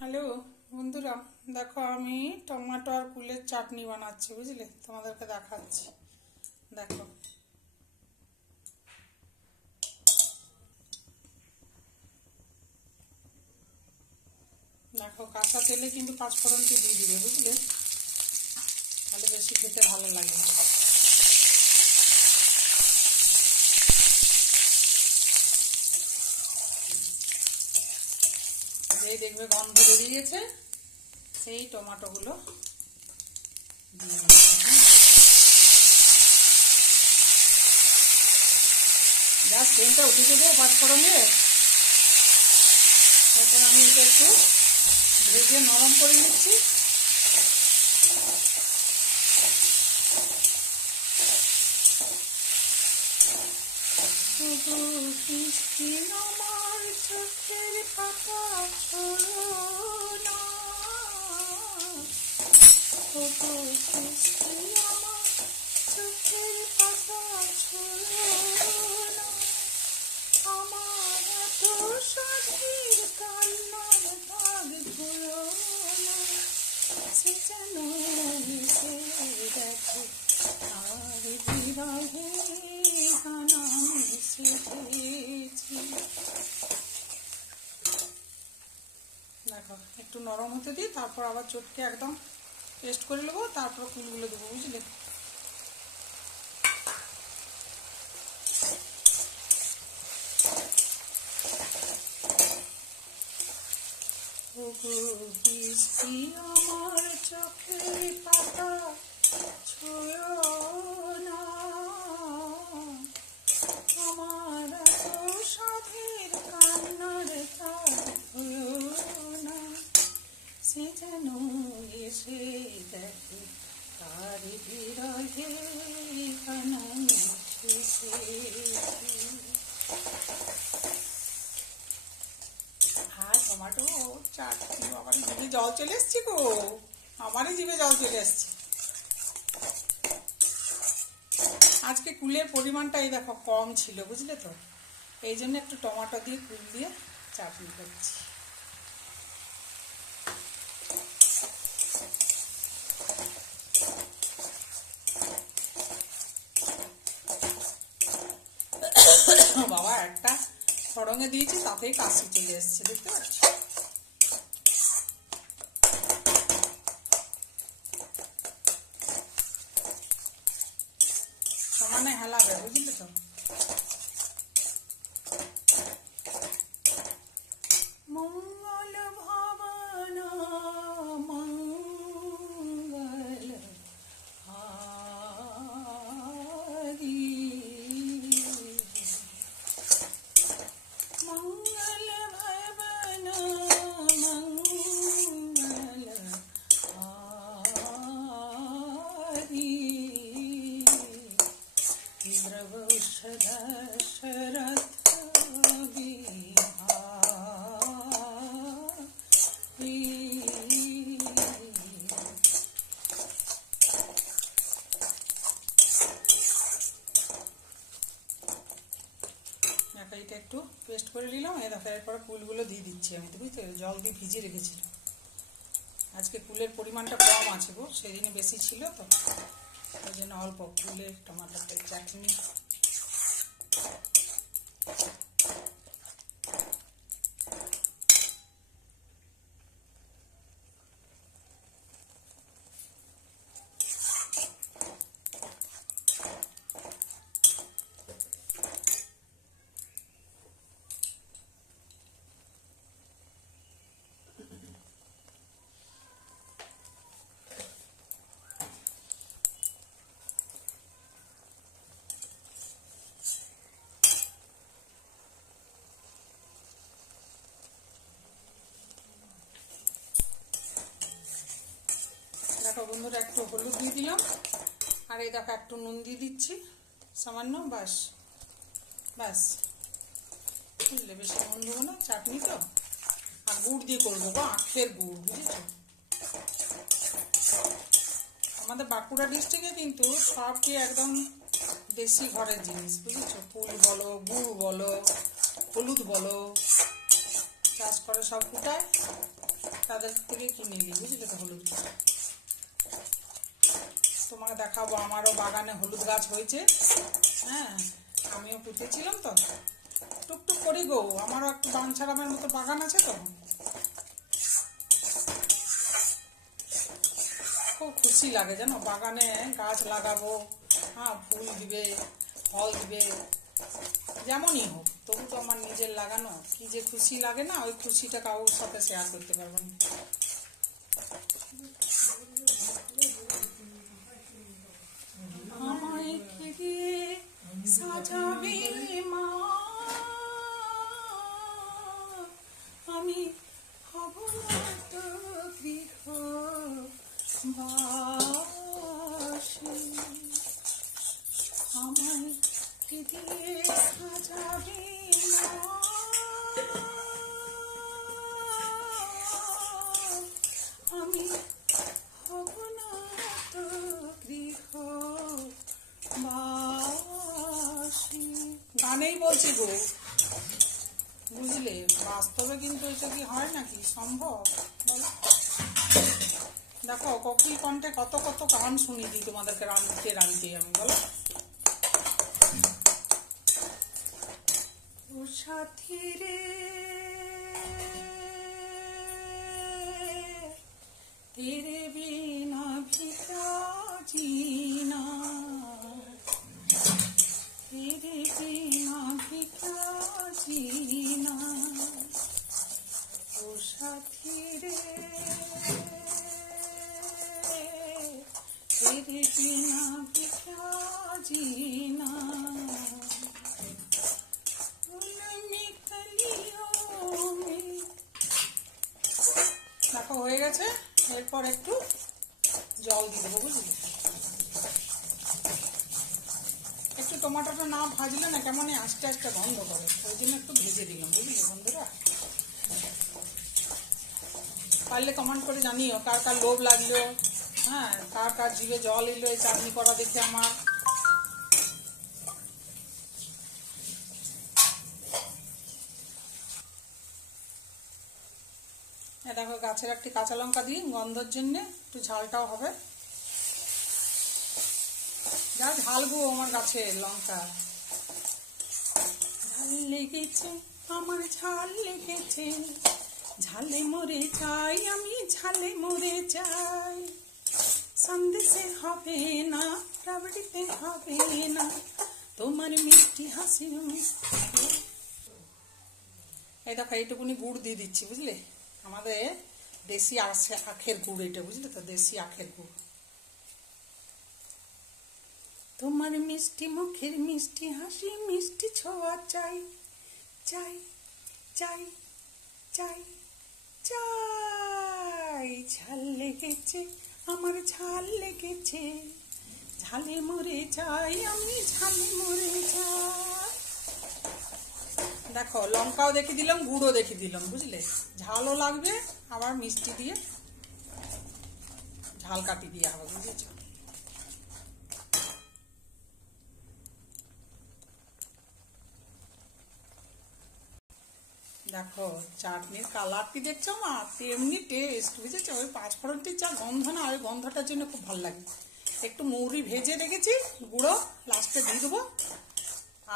Hello বন্ধুরা, দেখো আমি টমেটো আর কুলের চাটনি বানাচ্ছি, বুঝলে? তোমাদেরকে দেখাচ্ছি। দেখো দেখো কাঁচা তেলে কিন্তু পাঁচফোড়নটি দিয়ে দিবে, বুঝলে? তাহলে বেশি খেতে ভালো লাগে। যেই দেখবে গন্ধ বেরিয়েছে সেই টমেটোগুলো দিয়ে দিবে। যা সেন্টটা উঠে দেবো পাঁচফোড়নে, এরপর আমি এটা একটু ভেজে নরম করে নিচ্ছি। বৃষ্টি আমার চোখের পাতা ছড়ো না, বৃষ্টি আমার চোখের পাতা ছড়ো না, আমার এত সাধের কান্নার দাগ ধরো না, সে যেন এসে দেখে আর বিরহে গানা শিখেছি। দেখো একটু নরম হতে দিই, তারপর আবার চটকে একদম পেস্ট করে নেবো, তারপর কুলগুলো দেবো, বুঝলে? বৃষ্টি আমার চোখের পাতা ছুঁয়ো না, আমার এত সাধের কান্নার দাগ ধরো না, সে যেন এসে দেখে তার বিরহে গানা শিখেছি। হ্যাঁ, টমেটো চাটনি, আমারই জিভে জল চলে এসছি গো, আমারই জিভে জল চলে এসছে। আজকে কুলের পরিমাণটা এই দেখো কম ছিল, বুঝলে তো? এই জন্য একটু টমেটো দিয়ে কুল দিয়ে চাটনি করছি। বাবা, একটা ফড়ঙে দিয়েছি, তাতেই কাশি চলে এসছে, দেখতে পাচ্ছ? সমানে হেলাবে, বুঝলে তো? মঙ্গল ভবন মঙ্গল হারি, মঙ্গল ভবন মঙ্গল হারি, দ্রবৌষধ শরৎ এটা একটু পেস্ট করে নিলাম। এই দেখো এরপরে কুলগুলো দিয়ে দিচ্ছি আমি, বুঝতে? জল দিয়ে ভিজিয়ে রেখেছিলাম। আজকে কুলের পরিমাণটা কম আছে গো, সেদিনে বেশি ছিল তো, ওই জন্য অল্প কুলের টমাটোর চাটনি। দেখো বন্ধুরা, একটু হলুদ দিয়ে দিলাম, আর এই দেখো একটু নুন দিয়ে দিচ্ছি সামান্য, বাস ব্যাস, বুঝলে? বেশি নুন দেবো না, চাটনি তো। আর গুড় দিয়ে করবো গো, আখের গুড়, বুঝেছো? আমাদের বাঁকুড়া ডিস্ট্রিক্টে কিন্তু সবটি একদম দেশি ঘরের জিনিস, বুঝেছো? ফুল বলো, গুড় বলো, হলুদ বলো, চাষ করে সব কুটায়, তা তাদের থেকে কিনে নিই, বুঝলে তো হলুদ। তোমাকে দেখাবো, আমারও বাগানে হলুদ গাছ হয়েছে। হ্যাঁ, আমিও পুঁতেছিলাম তো, টুকটুক করি গো। আমারও একটু বাঞ্ছারামের মতো বাগান আছে তো, খুব খুশি লাগে জানো বাগানে গাছ লাগাবো। হ্যাঁ, ফুল দিবে, ফল দিবে, যেমনই হোক, তবু তো আমার নিজের লাগানো কি যে খুশি লাগে না, ওই খুশিটা কারোর সাথে শেয়ার করতে পারবো না। আমায় ঘিরে সাজাবে মা, আমি হব তো গৃহবাসী। আমায় ঘিরে সাজাবে মা, আমি হব না তো গৃহবাসী। গানেই বলছি গো, বুঝলে, বাস্তবে কিন্তু এটা কি হয় নাকি সম্ভব বলো? দেখো কোকিল কণ্ঠে কত কত গান শুনিয়ে দিই তোমাদেরকে রাঁধতে রাঁধতে আমি, বলো। ও সাথী রে तेरे बिना भी क्या जीना, तेरे बिना भी क्या जीना, ओ साथी रे तेरे बिना भी क्या जीना, उनमें कलियों में। देखो हो গেছে, এরপর একটু জল দিয়ে দেবো, বুঝলি। একটু টমেটোটা না ভাজলে না কেমন আস্তে আস্তে গন্ধ করে, ওই জন্য একটু ভেজে দিলাম, বুঝলি বন্ধুরা। পারলে কমেন্ট করে জানিও কার কার লোভ লাগলো, হ্যাঁ, কার কার জিভে জল এলো এই চাটনি করা দেখে আমার। দেখো গাছের একটি কাঁচা লঙ্কা দিই গন্ধের জন্য, একটু ঝালটাও হবে। যা ঝাল গো আমার গাছের লঙ্কা। ঝাল লেগেছে আমার, ঝাল লেগেছে, ঝালে মরে যাই আমি, ঝালে মরে যাই। সন্দেশে হবে না, রাবড়িতে হবে না, তোমার মিষ্টি হাসি। এই দেখো এইটুকুনি গুড় দিয়ে দিচ্ছি, বুঝলে, আমাদের দেশি আখের গুড় এটা, বুঝলে তো, দেশি আখের গুড়। তোমার মিষ্টি মুখের মিষ্টি হাসি, মিষ্টি ছোঁয়া চাই চাই চাই চাই চাই। ঝাল লেগেছে আমার, ঝাল লেগেছে, ঝালে মরে যাই আমি, ঝালে মরে যাই। দেখো লঙ্কাও দেখে দিলাম, গুড়ও দেখে দিলাম, বুঝলে, ঝালও লাগবে, আবার মিষ্টি দিয়ে ঝাল কাটি দিয়ে হবে, বুঝেছ। দেখো চাটনির কালারটি দেখছো মা, তেমনি টেস্ট, বুঝেছো। ওই পাঁচফোড়নটির যা গন্ধ না, ওই গন্ধটার জন্য খুব ভালো লাগে। একটু মৌরি ভেজে রেখেছি, গুঁড়ো লাস্টে দিয়ে দেবো,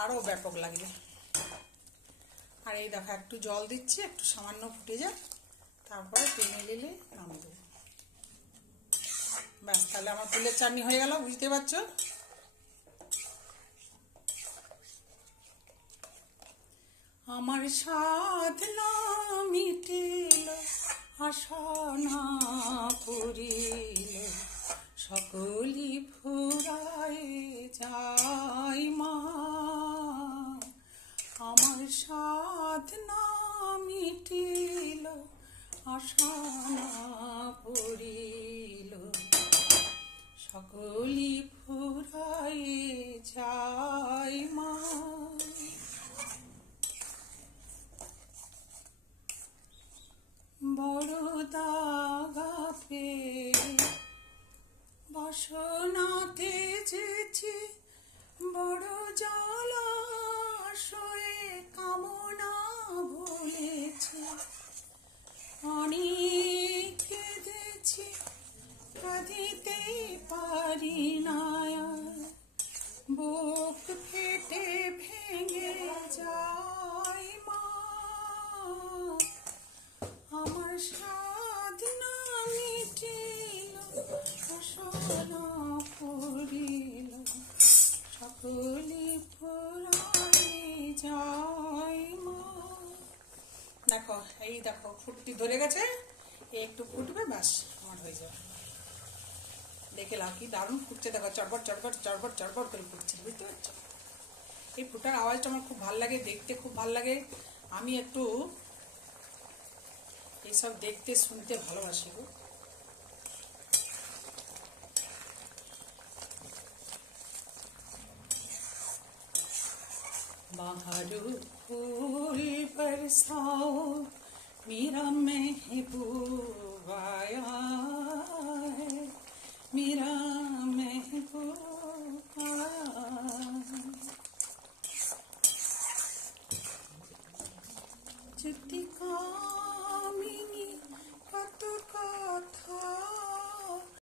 আরও ব্যাপক লাগবে। আর এই দেখো একটু জল দিচ্ছি, একটু সামান্য ফুটে যাক, তারপরে টেনে নিলে নামিয়ে দেবো। ব্যাস, তাহলে আমার ফুলের চাটনি হয়ে গেল, বুঝতে পারছো। আমার সাধ না মিটিল, আশা না পুরিল, সকলি ফুরায় যায় মা। আমার সাধ না মিটিল, আশা না পুরিল, সকলি ফুরায় যায় মা। বড় দাগা পেয়ে বাসনাতে যেছি, বড় জলাশয়ে কামনা ভুলেছি, অনেক দিতে পারি না আর, বুক ফেটে ভেঙে যায় মা, আমার সাধনা মিটিল, বাসনা পড়িল, সকলে ফুরায় যায় মা। দেখো এই দেখো ফুটটি ধরে গেছে, একটু ফুটবে ব্যাস আমার হয়ে যাবে। দেখে লাও কি দারুণ ফুটছে, দেখো চটবট চটবট চটবট চটবট করে ফুটছে, বুঝতে পারছো? এই ফুটার আওয়াজটা আমার খুব ভালো লাগে, দেখতে খুব ভালো লাগে। আমি একটু এইসব দেখতে শুনতে ভালোবাসি গো। बाहर फूल बरसाओ, मेरा महबूब आया है, मेरा